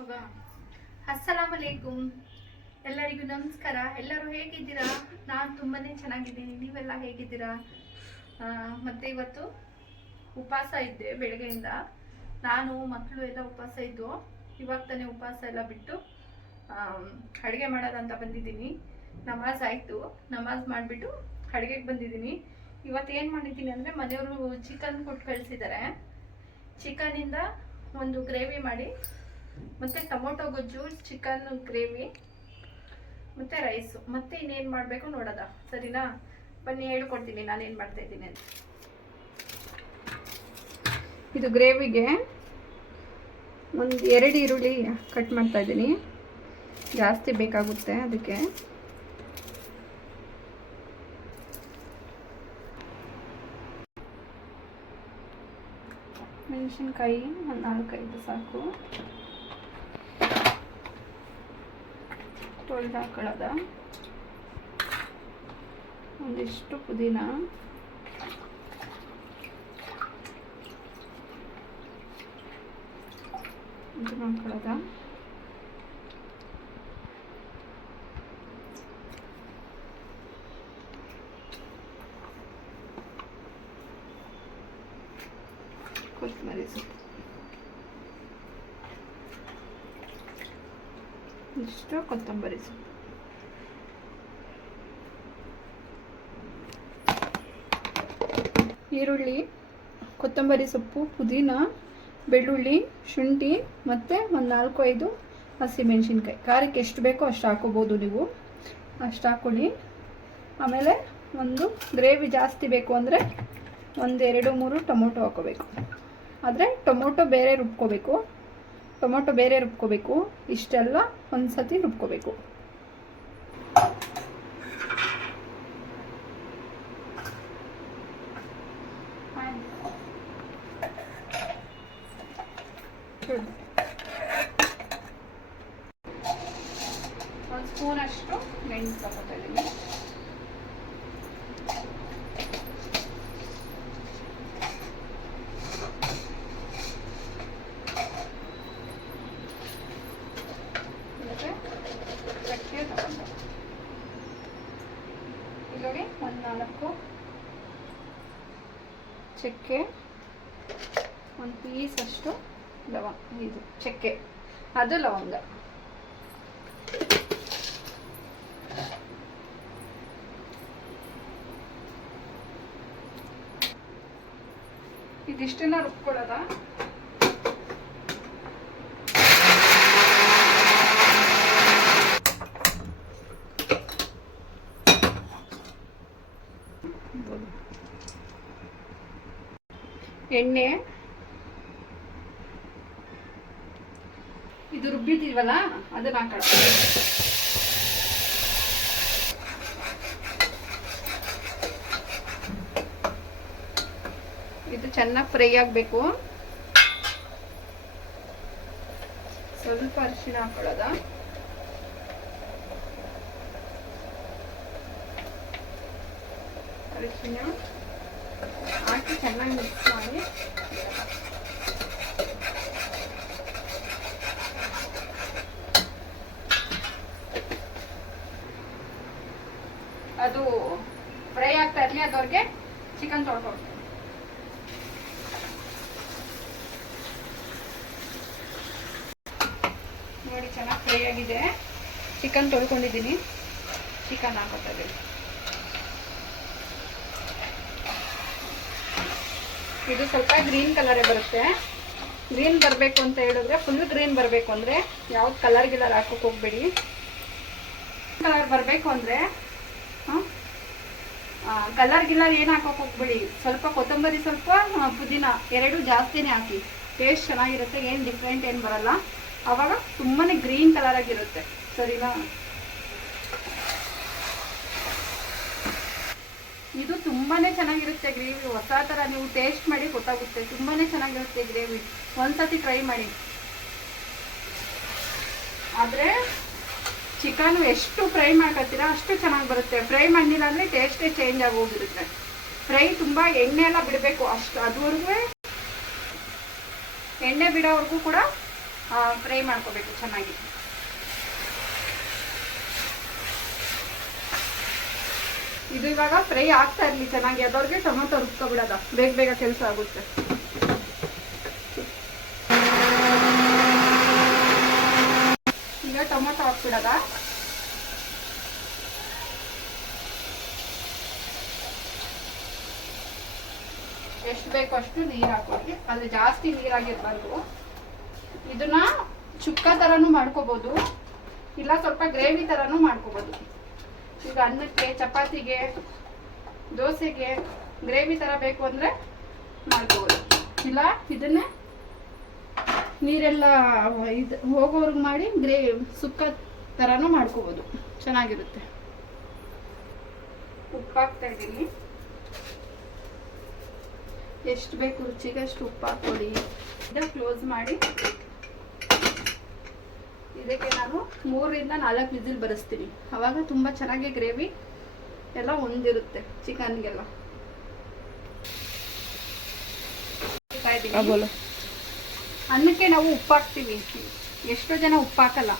ಹೌದಾ ಅಸ್ಸಲಾಮ್ ಅಲೈಕುಮ್. ಎಲ್ಲರಿಗೂ ನಮಸ್ಕಾರ. ಎಲ್ಲರೂ ಹೇಗಿದ್ದೀರಾ? ನಾನು ತುಂಬಾ ಚೆನ್ನಾಗಿದ್ದೀನಿ. ನೀವೆಲ್ಲ ಹೇಗಿದ್ದೀರಾ? ಮತ್ತೆ ಇವತ್ತು ಉಪವಾಸ ಇದ್ದೆ ಬೆಳಗ್ಗೆಯಿಂದ. ನಾನು, ಮಕ್ಕಳು ಎಲ್ಲ ಉಪವಾಸ ಇದ್ದು, ಇವಾಗ ತಾನೇ ಉಪವಾಸ ಎಲ್ಲ ಬಿಟ್ಟು ಅಡುಗೆ ಮಾಡೋದಂತ ಬಂದಿದ್ದೀನಿ. ನಮಾಜ್ ಆಯಿತು. ನಮಾಜ್ ಮಾಡಿಬಿಟ್ಟು ಅಡುಗೆಗೆ ಬಂದಿದ್ದೀನಿ. ಇವತ್ತು ಏನು ಮಾಡಿದ್ದೀನಿ ಅಂದರೆ, ಮನೆಯವರು ಚಿಕನ್ ಕೊಟ್ಟು ಕಳಿಸಿದ್ದಾರೆ. ಚಿಕನಿಂದ ಒಂದು ಗ್ರೇವಿ ಮಾಡಿ ಮತ್ತೆ ಟೊಮೊಟೊ ಗೊಜ್ಜು ಚಿಕನ್ ಗ್ರೇವಿ ಮತ್ತೆ ರೈಸು ಮತ್ತೆ ಇನ್ನೇನು ಮಾಡಬೇಕು ನೋಡೋದ? ಸರಿನಾ? ಬನ್ನಿ ಹೇಳ್ಕೊಡ್ತೀನಿ ನಾನು ಏನು ಮಾಡ್ತಾ ಇದ್ದೀನಿ ಅಂತ. ಇದು ಗ್ರೇವಿಗೆ ಒಂದು ಎರಡು ಈರುಳ್ಳಿ ಕಟ್ ಮಾಡ್ತಾ ಇದ್ದೀನಿ. ಜಾಸ್ತಿ ಬೇಕಾಗುತ್ತೆ ಅದಕ್ಕೆ. ಮೆಣಸಿನ್ಕಾಯಿ ಒಂದು ನಾಲ್ಕೈದು ಸಾಕು. ತೊಳೆದು ಹಾಕೊಳ್ಳೋದ ಒಂದಿಷ್ಟು ಪುದೀನ. ಇದನ್ನ ಹಾಕೊಳ್ಳೋದ ಕೊತ್ತಂಬರಿ ಸೊಪ್ಪು. ಇಷ್ಟು ಕೊತ್ತಂಬರಿ ಸೊಪ್ಪು ಈರುಳ್ಳಿ ಕೊತ್ತಂಬರಿ ಸೊಪ್ಪು, ಪುದೀನ, ಬೆಳ್ಳುಳ್ಳಿ, ಶುಂಠಿ ಮತ್ತು ಒಂದು ನಾಲ್ಕು, ಐದು ಹಸಿಮೆಣ್ಸಿನ್ಕಾಯಿ ಖಾರಕ್ಕೆ ಎಷ್ಟು ಬೇಕೋ ಅಷ್ಟು ಹಾಕೋಬೋದು ನೀವು. ಅಷ್ಟು ಹಾಕೊಳ್ಳಿ. ಆಮೇಲೆ ಒಂದು ಗ್ರೇವಿ ಜಾಸ್ತಿ ಬೇಕು ಅಂದರೆ ಒಂದು ಎರಡು, ಮೂರು ಟೊಮೊಟೊ ಹಾಕೋಬೇಕು. ಆದರೆ ಟೊಮೊಟೊ ಬೇರೆ ರುಬ್ಕೋಬೇಕು. ಟೊಮೊಟೊ ಬೇರೆ ರುಬ್ಕೋಬೇಕು. ಇಷ್ಟೆಲ್ಲ ಒಂದು ಸತಿ ರುಬ್ಕೋಬೇಕು ಒಂದು ಸ್ಪೂನ್ ಅಷ್ಟು ಮೆಣಸು ತಗೋತಾ ಇದ್ದೀನಿ ಮತ್ತೆ ಚಕ್ಕೆ ತಗೊಂಡು ಇಲ್ಲೋಡಿ ಒಂದು ನಾಲ್ಕು. ಚಕ್ಕೆ. ಒಂದು ಪೀಸ್ ಅಷ್ಟು ಲವಂಗ ಇದು ಚಕ್ಕೆ. ಅದು ಲವಂಗ. ಇದಿಷ್ಟನ್ನ ರುಬ್ಕೊಳ್ಳೋದ? ಎಣ್ಣೆ. ಇದು ರುಬ್ಬಿದ್ದೀವಲ್ಲ ಅದನ್ನ ಹಾಕೋಣ ಇದು ಚೆನ್ನಾಗಿ ಫ್ರೈ ಆಗಬೇಕು. ಸ್ವಲ್ಪ ಅರಿಶಿನ ಹಾಕೊಳ್ಳೋದ. ಅರಿಶಿನ ಚೆನ್ನಾಗಿ ಮಿಕ್ಸ್ ಮಾಡಿ ಅದು ಫ್ರೈ ಆಗ್ತಾ ಇರಲಿ ಅದವ್ರಿಗೆ ಚಿಕನ್ ತೊಳ್ಕೊಡ್ತೀನಿ ನೋಡಿ, ಚೆನ್ನಾಗಿ ಫ್ರೈ ಆಗಿದೆ. ಚಿಕನ್ ತೊಳ್ಕೊಂಡಿದ್ದೀನಿ. ಚಿಕನ್ ಹಾಕೋತಾ ಇದು ಸ್ವಲ್ಪ ಗ್ರೀನ್ ಕಲರೇ ಬರುತ್ತೆ. ಗ್ರೀನ್ ಬರಬೇಕು ಅಂತ ಹೇಳಿದ್ರೆ ಫುಲ್ ಗ್ರೀನ್ ಬರಬೇಕು ಅಂದರೆ ಯಾವ್ದು ಕಲರ್ ಗಿಲರ್ ಹಾಕೋಕೆ ಹೋಗ್ಬೇಡಿ. ಕಲರ್ ಬರಬೇಕು ಅಂದರೆ ಕಲರ್ ಗಿಲ್ಲರ್ ಏನು ಹಾಕೋಕೆ ಹೋಗ್ಬೇಡಿ. ಸ್ವಲ್ಪ ಕೊತ್ತಂಬರಿ ಸ್ವಲ್ಪ ಪುದೀನ ಎರಡು ಜಾಸ್ತಿನೇ ಹಾಕಿ. ಟೇಸ್ಟ್ ಚೆನ್ನಾಗಿರುತ್ತೆ, ಏನು ಡಿಫ್ರೆಂಟ್ ಏನು ಬರಲ್ಲ. ಅವಾಗ ತುಂಬಾ ಗ್ರೀನ್ ಕಲರ್ ಆಗಿರುತ್ತೆ. ಸರಿನಾ? ಇದು ತುಂಬಾನೇ ಚೆನ್ನಾಗಿರುತ್ತೆ ಗ್ರೇವಿ. ಹೊಸ ಥರ ನೀವು ಟೇಸ್ಟ್ ಮಾಡಿ ಗೊತ್ತಾಗುತ್ತೆ. ತುಂಬಾನೇ ಚೆನ್ನಾಗಿರುತ್ತೆ ಗ್ರೇವಿ. ಒಂದ್ಸತಿ ಟ್ರೈ ಮಾಡಿ. ಆದರೆ ಚಿಕನ್ ಎಷ್ಟು ಫ್ರೈ ಮಾಡ್ಕೊತೀರ ಅಷ್ಟು ಚೆನ್ನಾಗಿ ಬರುತ್ತೆ. ಫ್ರೈ ಮಾಡಿಲ್ಲ ಅಂದರೆ ಟೇಸ್ಟೇ ಚೇಂಜ್ ಆಗಿ ಹೋಗಿರುತ್ತೆ ಫ್ರೈ ತುಂಬ ಎಣ್ಣೆ ಎಲ್ಲ ಬಿಡಬೇಕು ಅಷ್ಟು, ಅದುವರೆಗೂ ಎಣ್ಣೆ ಬಿಡೋವರೆಗೂ ಕೂಡ ಫ್ರೈ ಮಾಡ್ಕೋಬೇಕು ಚೆನ್ನಾಗಿ. ಇದು ಇವಾಗ ಫ್ರೈ ಆಗ್ತಾ ಇರ್ಲಿ, ಚೆನ್ನಾಗಿ. ಅದವ್ರಿಗೆ ಟೊಮೊಟೊ ರುಬ್ಕೊಬಿಡೋದ ಬೇಗ ಬೇಗ ಕೆಲಸ ಆಗುತ್ತೆ. ಈಗ ಟೊಮೊಟೊ ಹಾಕ್ಬಿಡೋದ? ಎಷ್ಟು ಬೇಕೋ ಅಷ್ಟು ನೀರು ಹಾಕೊಳ್ಳಿ ಅಲ್ಲಿ ಜಾಸ್ತಿ ನೀರಾಗಿರ್ಬಾರ್ದು. ಇದನ್ನ ಚುಕ್ಕ ಥರನೂ ಮಾಡ್ಕೋಬೋದು. ಇಲ್ಲ ಸ್ವಲ್ಪ ಗ್ರೇವಿ ಥರನೂ ಮಾಡ್ಕೋಬೋದು. ಈಗ ಅನ್ನಕ್ಕೆ ಚಪಾತಿಗೆ ದೋಸೆಗೆ ಗ್ರೇವಿ ಥರ ಬೇಕು ಅಂದರೆ ಮಾಡ್ಕೋಬೋದು ಇಲ್ಲ ಇದನ್ನ ನೀರೆಲ್ಲ ಇದು ಹೋಗೋರ್ಗೆ ಮಾಡಿ ಗ್ರೇ ಸುಕ್ಕ ಥರನೂ ಮಾಡ್ಕೋಬೋದು. ಚೆನ್ನಾಗಿರುತ್ತೆ. ಉಪ್ಪು ಹಾಕ್ತಾ ಇದ್ದೀನಿ. ಎಷ್ಟು ಬೇಕು ರುಚಿಗೆ ಅಷ್ಟು ಉಪ್ಪು ಹಾಕ್ಕೊಡಿ ಇದನ್ನು ಕ್ಲೋಸ್ ಮಾಡಿ ಇದಕ್ಕೆ ನಾನು ಮೂರರಿಂದ ನಾಲ್ಕು ವಿಸಿಲ್ ಬರೆಸ್ತೀನಿ. ಅವಾಗ ತುಂಬ ಚೆನ್ನಾಗಿ ಗ್ರೇವಿ ಎಲ್ಲ ಹೊಂದಿರುತ್ತೆ ಚಿಕನ್ಗೆಲ್ಲ. ಅನ್ನಕ್ಕೆ ನಾವು ಉಪ್ಪು ಹಾಕ್ತೀವಿ ಎಷ್ಟೋ ಜನ ಉಪ್ಪು ಹಾಕಲ್ಲ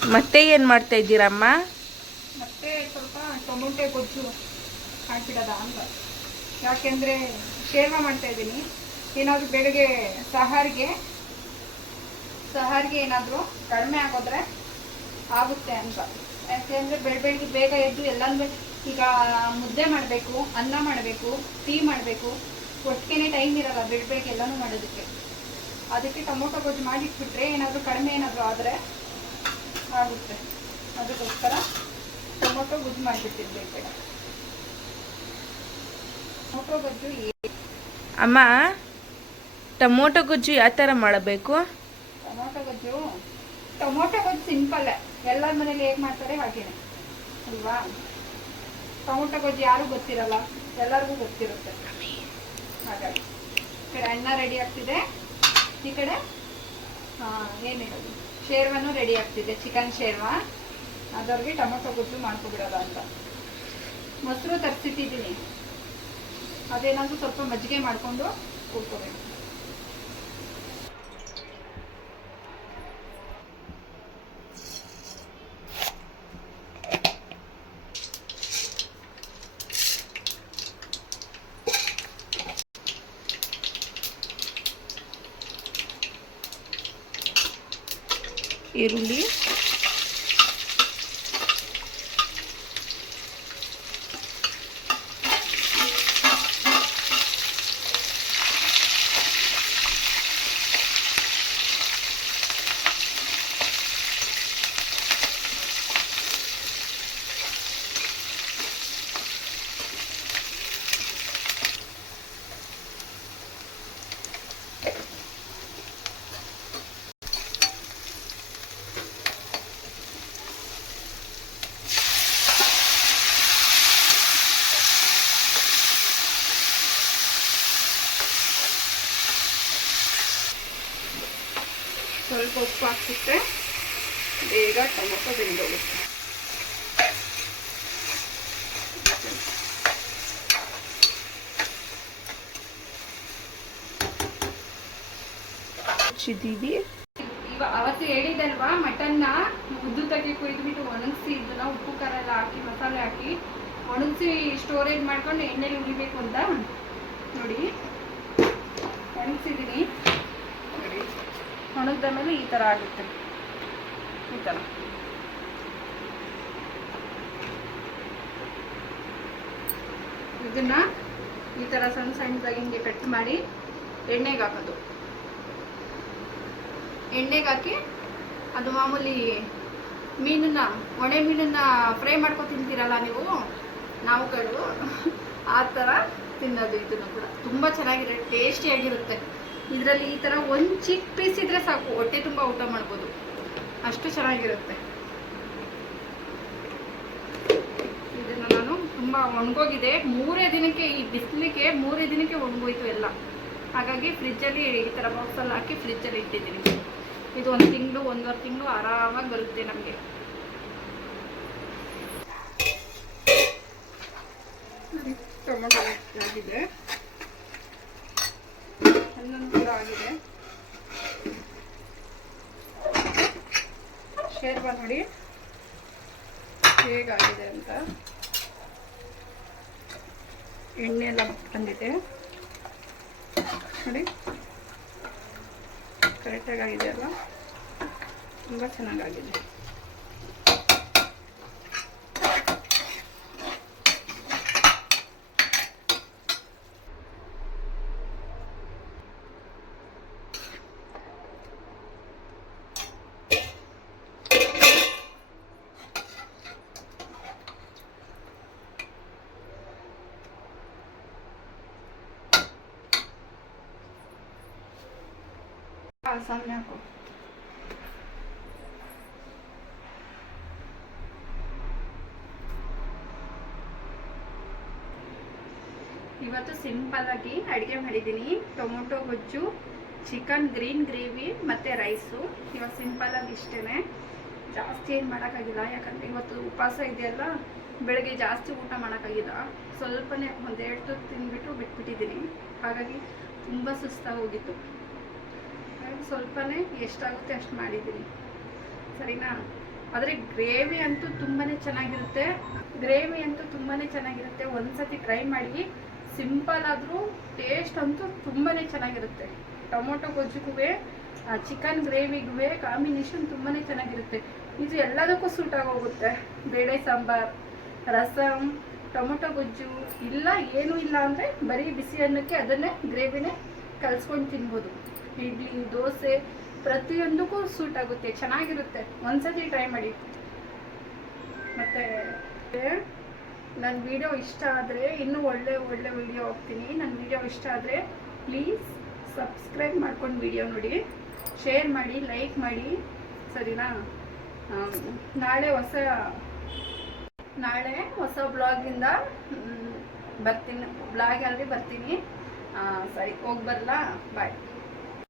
ಮತ್ತೆ ಏನು ಮಾಡ್ತಾ ಇದ್ದೀರಮ್ಮ? ಮತ್ತೆ ಸ್ವಲ್ಪ ಟೊಮೊಟೊ ಗೊಜ್ಜು ಹಾಕ್ಬಿಡೋದ ಅಂತ. ಯಾಕೆಂದರೆ ಶೇರ್ವ ಮಾಡ್ತಾ ಇದ್ದೀನಿ. ಏನಾದರೂ ಬೆಳಗ್ಗೆ ಸಹಾರಿಗೆ ಸಹಾರಿಗೆ ಏನಾದರೂ ಕಡಿಮೆ ಆಗೋದ್ರೆ ಆಗುತ್ತೆ ಅಂತ. ಯಾಕೆಂದರೆ ಬೆಳ, ಬೆಳಿಗ್ಗೆ ಬೇಗ ಎದ್ದು ಎಲ್ಲನೂ ಈಗ ಮುದ್ದೆ ಮಾಡಬೇಕು, ಅನ್ನ ಮಾಡಬೇಕು, ಟೀ ಮಾಡಬೇಕು. ಒಟ್ಟಿಗೆನೆ ಟೈಮ್ ಇರಲ್ಲ ಬೆಳಿ, ಬೆಳಿಗ್ಗೆ ಎಲ್ಲನೂ ಮಾಡೋದಕ್ಕೆ. ಅದಕ್ಕೆ ಟೊಮೊಟೊ ಗೊಜ್ಜು ಮಾಡಿಟ್ಬಿಟ್ರೆ ಏನಾದರೂ ಕಡಿಮೆ ಏನಾದರೂ ಆದರೆ ಆಗುತ್ತೆ. ಅದಕ್ಕೋಸ್ಕರ ಟೊಮೊಟೊ ಗುದ್ದು ಮಾಡಿಬಿಟ್ಟಿರ್ಬೇಕು. ಬೇಡ ಟೊಮೊಟೊ ಗೊಜ್ಜು ಅಮ್ಮ ಟೊಮೊಟೊ ಗೊಜ್ಜು ಯಾವ ಥರ ಮಾಡಬೇಕು? ಟೊಮೊಟೊ ಗೊಜ್ಜು ಟೊಮೊಟೊ ಗೊಜ್ಜು ಸಿಂಪಲ್ ಎಲ್ಲರ ಮನೇಲಿ ಹೇಗೆ ಮಾಡ್ತಾರೆ ಹಾಗೇನೆ. ಅಲ್ವಾ? ಟೊಮೊಟೊ ಗೊಜ್ಜು ಯಾರು ಗೊತ್ತಿರಲ್ಲ ಎಲ್ಲರಿಗೂ ಗೊತ್ತಿರುತ್ತೆ. ಹಾಗಾಗಿ ಈ ಕಡೆ ಅನ್ನ ರೆಡಿ ಆಗ್ತಿದೆ. ಈ ಕಡೆ ಏನು ಹೇಳೋದು? ಶೇರ್ವನು ರೆಡಿ ಆಗ್ತಿದೆ. ಚಿಕನ್ ಶೇರ್ವ. ಅದವ್ರಿಗೆ ಟೊಮೊಟೊ ಗೊಜ್ಜು ಮಾಡ್ಕೊಬಿಡೋದ ಅಂತ. ಮೊಸರು ತರಿಸಿಟ್ಟಿದ್ದೀನಿ. ಅದೇನಾದರೂ ಸ್ವಲ್ಪ ಮಜ್ಜಿಗೆ ಮಾಡಿಕೊಂಡು ಕೂತ್ಕೋಬೇಕು. ಈರುಳ್ಳಿ ಸ್ವಲ್ಪ ಉಪ್ಪು ಹಾಕ್ಬಿಟ್ರೆ ಬೇಗ ಟೊಮೊಟೊ ಬೆಂದೋಗುತ್ತೆ. ಹಚ್ಚಿದ್ದೀವಿ ಇವ ಅವತ್ತು ಹೇಳಿದಲ್ವಾ ಮಟನ್ನ ಉದ್ದು ತೆಗೆ ಕುಯ್ದುಬಿಟ್ಟು ಒಣಗಿಸಿ ಇದನ್ನ ಉಪ್ಪು ಖಾರ ಎಲ್ಲ ಹಾಕಿ ಮಸಾಲೆ ಹಾಕಿ ಒಣಗಿಸಿ ಸ್ಟೋರೇಜ್ ಮಾಡ್ಕೊಂಡು ಎಣ್ಣೆಲಿ ಉಳಿಬೇಕು ಅಂತ. ನೋಡಿ ಒಣಗಿಸಿದ್ದೀನಿ. ಒಣಗಿದ ಮೇಲೆ ಈ ಥರ ಆಗುತ್ತೆ. ಈ ಥರ ಇದನ್ನ ಈ ಥರ ಸಣ್ಣ ಸಣ್ಣದಾಗಿ ಹಿಂಗೆ ಕಟ್ ಮಾಡಿ ಎಣ್ಣೆಗೆ ಹಾಕೋದು. ಎಣ್ಣೆಗೆ ಹಾಕಿ ಅದು ಮಾಮೂಲಿ ಮೀನನ್ನ, ಒಣೆ ಮೀನನ್ನ ಫ್ರೈ ಮಾಡ್ಕೊ ತಿಂತೀರಲ್ಲ ನೀವು? ನಾವುಗಳು ಆ ಥರ ತಿನ್ನೋದು ಇದನ್ನು ಕೂಡ. ತುಂಬ ಚೆನ್ನಾಗಿರುತ್ತೆ ಟೇಸ್ಟಿಯಾಗಿರುತ್ತೆ ಇದರಲ್ಲಿ ಈ ಥರ ಒಂದು ಚಿಕ್ಕ ಪೀಸ್ ಇದ್ರೆ ಸಾಕು. ಹೊಟ್ಟೆ ತುಂಬ ಊಟ ಮಾಡ್ಬೋದು. ಅಷ್ಟು ಚೆನ್ನಾಗಿರುತ್ತೆ. ಇದನ್ನು ನಾನು ತುಂಬ ಒಣಗೋಗಿದೆ. ಮೂರೇ ದಿನಕ್ಕೆ ಈ ಬಿಸಿಲಿಗೆ ಮೂರೇ ದಿನಕ್ಕೆ ಒಣಗೋಯ್ತು ಎಲ್ಲ. ಹಾಗಾಗಿ ಫ್ರಿಜ್ಜಲ್ಲಿ ಈ ಥರ ಬಾಕ್ಸಲ್ಲಿ ಹಾಕಿ ಫ್ರಿಜ್ಜಲ್ಲಿ ಇಟ್ಟಿದ್ದೀನಿ. ಇದು ಒಂದು ತಿಂಗಳು, ಒಂದೂವರೆ ತಿಂಗಳು ಆರಾಮಾಗಿ ಬರುತ್ತೆ ನಮಗೆ. ಟೊಮೊಟೊ ಆಗಿದೆ. ಆಗಿದೆ. ಶೇರ್ವ ನೋಡಿ. ಹೇಗಾಗಿದೆ ಅಂತ. ಎಣ್ಣೆ ಎಲ್ಲ ಬಂದಿದೆ. ನೋಡಿ. ಕರೆಕ್ಟಾಗಿ ಆಗಿದೆ ಅಲ್ಲ ತುಂಬ ಚೆನ್ನಾಗಾಗಿದೆ. ಹಾಕು ಇವತ್ತು ಸಿಂಪಲ್ ಆಗಿ ಅಡುಗೆ ಮಾಡಿದ್ದೀನಿ. ಟೊಮೊಟೊ, ಗೊಜ್ಜು, ಚಿಕನ್, ಗ್ರೀನ್ ಗ್ರೇವಿ ಮತ್ತು ರೈಸು. ಇವತ್ತು ಸಿಂಪಲ್ ಆಗಿ ಇಷ್ಟೇ ಜಾಸ್ತಿ ಏನು ಮಾಡೋಕ್ಕಾಗಿಲ್ಲ. ಯಾಕಂದರೆ ಇವತ್ತು ಉಪವಾಸ ಇದೆಯಲ್ಲ, ಬೆಳಗ್ಗೆ ಜಾಸ್ತಿ ಊಟ ಮಾಡೋಕ್ಕಾಗಿಲ್ಲ. ಸ್ವಲ್ಪನೇ ಒಂದೆರಡು ತುತ್ತು ತಿಂದ್ಬಿಟ್ಟು ಬಿಟ್ಬಿಟ್ಟಿದ್ದೀನಿ. ಹಾಗಾಗಿ ತುಂಬ ಸುಸ್ತಾಗಿ ಹೋಗಿತ್ತು. ಸ್ವಲ್ಪನೇ ಎಷ್ಟಾಗುತ್ತೆ ಅಷ್ಟು ಮಾಡಿದ್ದೀನಿ. ಸರಿನಾ? ಆದರೆ ಗ್ರೇವಿ ಅಂತೂ ತುಂಬಾ ಚೆನ್ನಾಗಿರುತ್ತೆ. ಗ್ರೇವಿ ಅಂತೂ ತುಂಬಾ ಚೆನ್ನಾಗಿರುತ್ತೆ. ಒಂದ್ಸತಿ ಟ್ರೈ ಮಾಡಿ, ಸಿಂಪಲ್ ಆದರೂ ಟೇಸ್ಟ್ ಅಂತೂ ತುಂಬಾ ಚೆನ್ನಾಗಿರುತ್ತೆ. ಟೊಮೊಟೊ ಗೊಜ್ಜಿಗೂ ಚಿಕನ್ ಗ್ರೇವಿಗೂ ಕಾಂಬಿನೇಷನ್ ತುಂಬಾ ಚೆನ್ನಾಗಿರುತ್ತೆ. ಇದು ಎಲ್ಲದಕ್ಕೂ ಸೂಟ್ ಆಗೋಗುತ್ತೆ. ಬೇಳೆ ಸಾಂಬಾರ್ ರಸಮ್ ಟೊಮೊಟೊ ಗೊಜ್ಜು, ಇಲ್ಲ ಏನೂ ಇಲ್ಲ ಅಂದರೆ ಬರೀ ಬಿಸಿ ಅನ್ನಕ್ಕೆ ಅದನ್ನೇ ಗ್ರೇವಿನೇ ಕಲ್ಸ್ಕೊಂಡು ತಿನ್ಬೋದು. ಇಡ್ಲಿ, ದೋಸೆ ಪ್ರತಿಯೊಂದಕ್ಕೂ ಸೂಟ್ ಆಗುತ್ತೆ, ಚೆನ್ನಾಗಿರುತ್ತೆ. ಒಂದ್ಸತಿ ಟ್ರೈ ಮಾಡಿ. ಮತ್ತೆ ನನ್ನ ವಿಡಿಯೋ ಇಷ್ಟ ಆದರೆ, ಇನ್ನೂ ಒಳ್ಳೆ ಒಳ್ಳೆ ವಿಡಿಯೋ ಹೋಗ್ತೀನಿ ನನ್ನ ವಿಡಿಯೋ ಇಷ್ಟ ಆದರೆ ಪ್ಲೀಸ್ ಸಬ್ಸ್ಕ್ರೈಬ್ ಮಾಡ್ಕೊಂಡು ವಿಡಿಯೋ ನೋಡಿ. ಶೇರ್ ಮಾಡಿ ಲೈಕ್ ಮಾಡಿ. ಸರಿನಾ? ನಾಳೆ ಹೊಸ ನಾಳೆ ಹೊಸ ಬ್ಲಾಗಿಂದ ಬರ್ತೀನಿ. ಬ್ಲಾಗಲ್ಲಿ ಬರ್ತೀನಿ. ಸರಿ, ಹೋಗಿ ಬರಲಾ? ಬಾಯ್